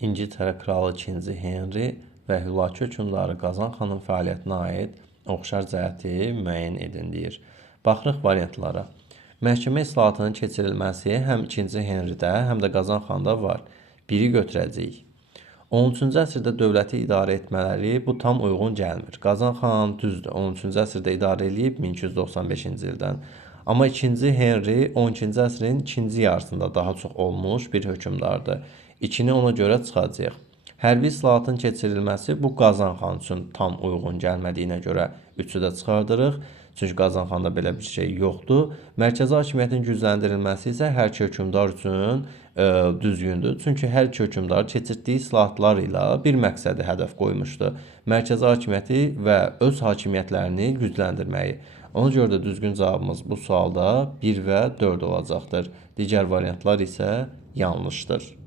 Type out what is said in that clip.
İngiltərə kralı 2-ci Henri və Hülaki hökmdarı Qazan xanın fəaliyyətinə aid oxşar cəhəti müəyyən edin deyir. Baxırıq variantlara. Məhkəmə islahatının keçirilməsi həm 2-ci Henridə, həm də Qazan xanda var. Biri götürəcəyik. 13-cü əsrdə dövləti idarə etmələri bu tam uyğun gəlmir. Qazan xan düzdür, 13-cü əsrdə idarə edib 1295-ci ildən. Amma 2-ci Henri 12-ci əsrin ikinci yarısında daha çox olmuş bir hökmdardır. 2-ni ona görə çıxacaq. Hərbi islahatın keçirilməsi bu Qazan xan üçün tam uyğun gəlmədiyinə görə 3-ü də çıxardırıq. Çünki Qazan xanda belə bir şey yoxdur. Mərkəzi hakimiyyətin gücləndirilməsi isə hər iki hökmdar üçün düzgündür. Çünki hər iki hökmdar keçirtdiyi islahatlar ilə bir məqsədi hədəf qoymuşdu. Mərkəzi hakimiyyəti və öz hakimiyyətlərini gücləndirməyi. Ona görə də düzgün cavabımız bu sualda 1 və 4 olacaqdır. Digər variantlar isə yanlışdır.